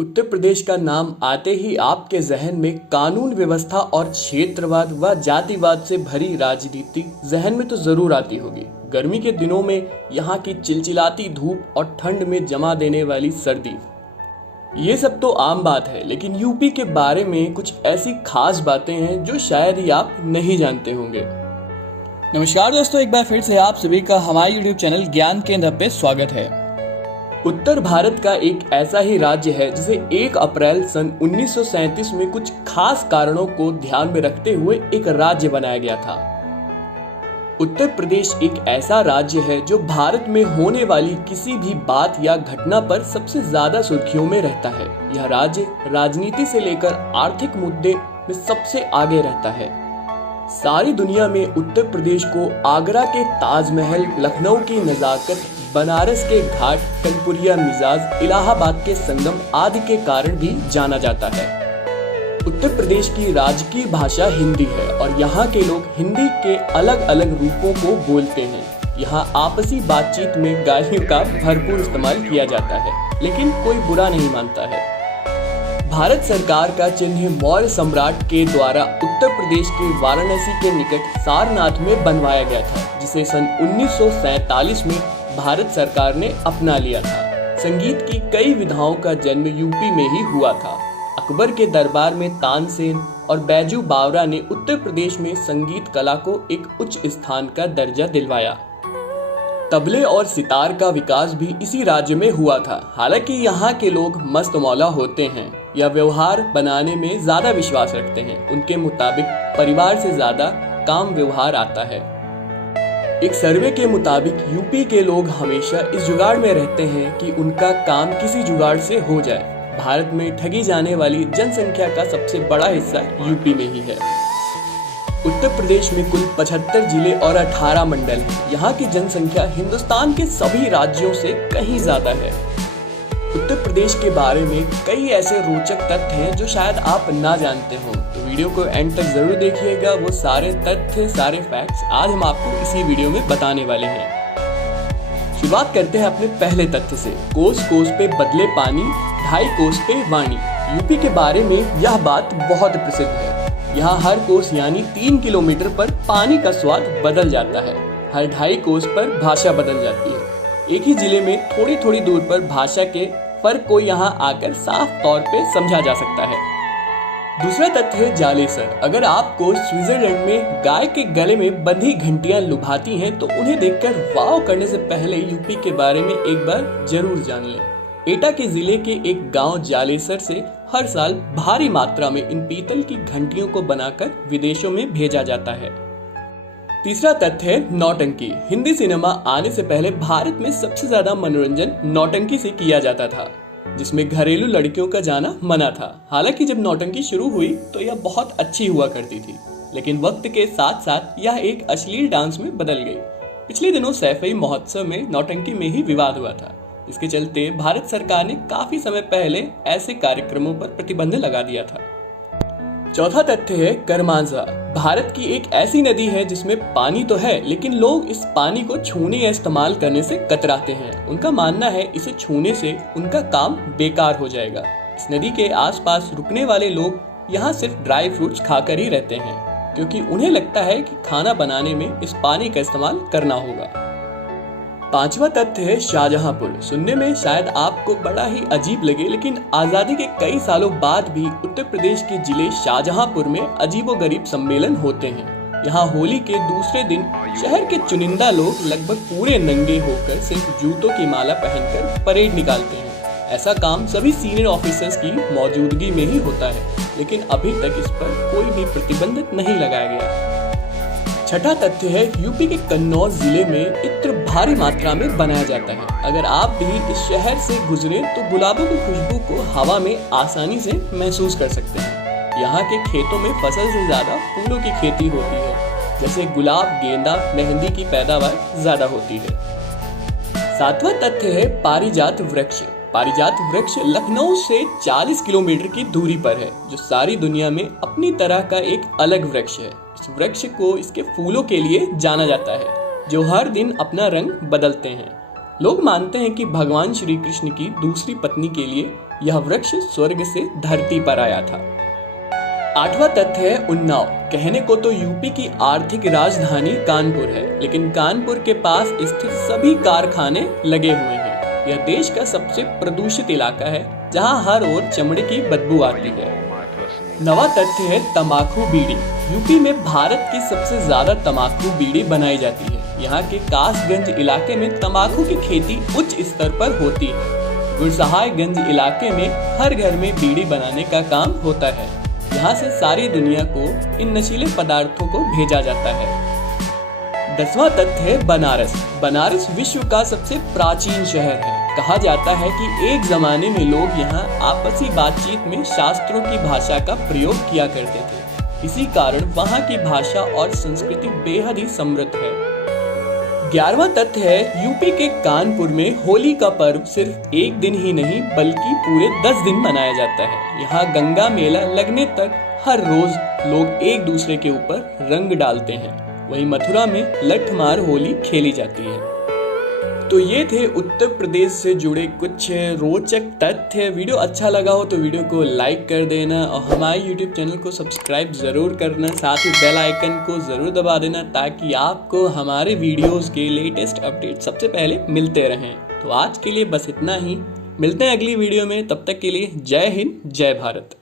उत्तर प्रदेश का नाम आते ही आपके जहन में कानून व्यवस्था और क्षेत्रवाद व जातिवाद से भरी राजनीति जहन में तो जरूर आती होगी। गर्मी के दिनों में यहाँ की चिलचिलाती धूप और ठंड में जमा देने वाली सर्दी, ये सब तो आम बात है, लेकिन यूपी के बारे में कुछ ऐसी खास बातें हैं जो शायद ही आप नहीं जानते होंगे। नमस्कार दोस्तों, एक बार फिर से आप सभी का हमारे YouTube चैनल ज्ञान केंद्र पे स्वागत है। उत्तर भारत का एक ऐसा ही राज्य है जिसे 1 अप्रैल सन 1937 में कुछ खास कारणों को ध्यान में रखते हुए एक राज्य बनाया गया था। उत्तर प्रदेश एक ऐसा राज्य है जो भारत में होने वाली किसी भी बात या घटना पर सबसे ज्यादा सुर्खियों में रहता है। यह राज्य राजनीति से लेकर आर्थिक मुद्दे में सबसे आगे रहता है। सारी दुनिया में उत्तर प्रदेश को आगरा के ताजमहल, लखनऊ की नजाकत, बनारस के घाट, कनपुरिया मिजाज, इलाहाबाद के संगम आदि के कारण भी जाना जाता है। उत्तर प्रदेश की राजकीय भाषा हिंदी है और यहाँ के लोग हिंदी के अलग अलग रूपों को बोलते हैं। यहाँ आपसी बातचीत में गालियों का भरपूर इस्तेमाल किया जाता है, लेकिन कोई बुरा नहीं मानता है। भारत सरकार का चिन्ह मौर्य सम्राट के द्वारा उत्तर प्रदेश के वाराणसी के निकट सारनाथ में बनवाया गया था, जिसे सन 1947 में भारत सरकार ने अपना लिया था। संगीत की कई विधाओं का जन्म यूपी में ही हुआ था। अकबर के दरबार में तानसेन और बैजू बावरा ने उत्तर प्रदेश में संगीत कला को एक उच्च स्थान का दर्जा दिलवाया। तबले और सितार का विकास भी इसी राज्य में हुआ था। हालांकि यहाँ के लोग मस्त मौला होते हैं या व्यवहार बनाने में ज्यादा विश्वास रखते हैं। उनके मुताबिक परिवार से ज्यादा काम व्यवहार आता है। एक सर्वे के मुताबिक यूपी के लोग हमेशा इस जुगाड़ में रहते हैं कि उनका काम किसी जुगाड़ से हो जाए। भारत में ठगी जाने वाली जनसंख्या का सबसे बड़ा हिस्सा यूपी में ही है। उत्तर प्रदेश में कुल 75 जिले और 18 मंडल हैं। यहाँ की जनसंख्या हिंदुस्तान के सभी राज्यों से कहीं ज्यादा है। उत्तर प्रदेश के बारे में कई ऐसे रोचक तथ्य हैं जो शायद आप ना जानते हो, तो वीडियो को एंड तक जरूर देखिएगा। वो सारे तथ्य, सारे फैक्ट्स आज हम आपको इसी वीडियो में बताने वाले हैं। शुरुआत करते हैं अपने पहले तथ्य से। कोस कोस पे बदले पानी, 2.5 कोस पे वाणी। यूपी के बारे में यह बात बहुत प्रसिद्ध है। यहाँ हर कोस यानी 3 किलोमीटर पर पानी का स्वाद बदल जाता है। हर 2.5 कोस पर भाषा बदल जाती है। एक ही जिले में थोड़ी थोड़ी दूर पर भाषा के फर्क को यहाँ आकर साफ तौर पे समझा जा सकता है। दूसरा तथ्य है जालेसर। अगर आपको स्विट्जरलैंड में गाय के गले में बंधी घंटियां लुभाती हैं तो उन्हें देखकर वाव करने से पहले यूपी के बारे में एक बार जरूर जान लें। एटा के जिले के एक गांव जालेसर से हर साल भारी मात्रा में इन पीतल की घंटियों को बनाकर विदेशों में भेजा जाता है। तीसरा तथ्य है नौटंकी। हिंदी सिनेमा आने से पहले भारत में सबसे ज्यादा मनोरंजन नौटंकी से किया जाता था, जिसमें घरेलू लड़कियों का जाना मना था। हालांकि जब नौटंकी शुरू हुई तो यह बहुत अच्छी हुआ करती थी, लेकिन वक्त के साथ साथ यह एक अश्लील डांस में बदल गई। पिछले दिनों सैफई महोत्सव में नौटंकी में ही विवाद हुआ था। इसके चलते भारत सरकार ने काफी समय पहले ऐसे कार्यक्रमों पर प्रतिबंध लगा दिया था। चौथा तथ्य है करमांजा। भारत की एक ऐसी नदी है जिसमें पानी तो है, लेकिन लोग इस पानी को छूने या इस्तेमाल करने से कतराते हैं। उनका मानना है इसे छूने से उनका काम बेकार हो जाएगा। इस नदी के आसपास रुकने वाले लोग यहाँ सिर्फ ड्राई फ्रूट्स खाकर ही रहते हैं, क्योंकि उन्हें लगता है कि खाना बनाने में इस पानी का इस्तेमाल करना होगा। पांचवा तथ्य है शाहजहांपुर। सुनने में शायद आपको बड़ा ही अजीब लगे, लेकिन आजादी के कई सालों बाद भी उत्तर प्रदेश के जिले शाहजहांपुर में अजीबोगरीब सम्मेलन होते हैं। यहाँ होली के दूसरे दिन शहर के चुनिंदा लोग लगभग पूरे नंगे होकर सिर्फ जूतों की माला पहनकर परेड निकालते हैं। ऐसा काम सभी सीनियर ऑफिसर्स की मौजूदगी में ही होता है, लेकिन अभी तक इस पर कोई भी प्रतिबंध नहीं लगाया गया। छठा तथ्य है यूपी के कन्नौज जिले में इत्र भारी मात्रा में बनाया जाता है। अगर आप भी इस शहर से गुजरे तो गुलाबों की खुशबू को हवा में आसानी से महसूस कर सकते हैं। यहाँ के खेतों में फसल से ज्यादा फूलों की खेती होती है, जैसे गुलाब, गेंदा, मेहंदी की पैदावार ज्यादा होती है। सातवां तथ्य है पारिजात वृक्ष। पारिजात वृक्ष लखनऊ से 40 किलोमीटर की दूरी पर है, जो सारी दुनिया में अपनी तरह का एक अलग वृक्ष है। इस वृक्ष को इसके फूलों के लिए जाना जाता है, जो हर दिन अपना रंग बदलते हैं। लोग मानते हैं कि भगवान श्री कृष्ण की दूसरी पत्नी के लिए यह वृक्ष स्वर्ग से धरती पर आया था। 8वां तथ्य है उन्नाव। कहने को तो यूपी की आर्थिक राजधानी कानपुर है, लेकिन कानपुर के पास स्थित सभी कारखाने लगे हुए हैं। यह देश का सबसे प्रदूषित इलाका है, जहां हर ओर चमड़े की बदबू आती है। 9वां तथ्य है तंबाकू बीड़ी। यूपी में भारत की सबसे ज्यादा तंबाकू बीड़ी बनाई जाती है। यहाँ के कासगंज इलाके में तंबाकू की खेती उच्च स्तर पर होती है। गुरसहायगंज इलाके में हर घर में बीड़ी बनाने का काम होता है। यहाँ से सारी दुनिया को इन नशीले पदार्थों को भेजा जाता है। 10वां तथ्य है बनारस। बनारस विश्व का सबसे प्राचीन शहर है। कहा जाता है कि एक जमाने में लोग यहाँ आपसी बातचीत में शास्त्रों की भाषा का प्रयोग किया करते थे। इसी कारण वहाँ की भाषा और संस्कृति बेहद ही समृद्ध है। 11वां तथ्य है यूपी के कानपुर में होली का पर्व सिर्फ एक दिन ही नहीं बल्कि पूरे 10 दिन मनाया जाता है। यहाँ गंगा मेला लगने तक हर रोज लोग एक दूसरे के ऊपर रंग डालते हैं। वहीं मथुरा में लठमार होली खेली जाती है। तो ये थे उत्तर प्रदेश से जुड़े कुछ रोचक तथ्य। वीडियो अच्छा लगा हो तो वीडियो को लाइक कर देना और हमारे YouTube चैनल को सब्सक्राइब ज़रूर करना। साथ ही बेल आइकन को ज़रूर दबा देना ताकि आपको हमारे वीडियोस के लेटेस्ट अपडेट सबसे पहले मिलते रहें। तो आज के लिए बस इतना ही। मिलते हैं अगली वीडियो में, तब तक के लिए जय हिंद जय भारत।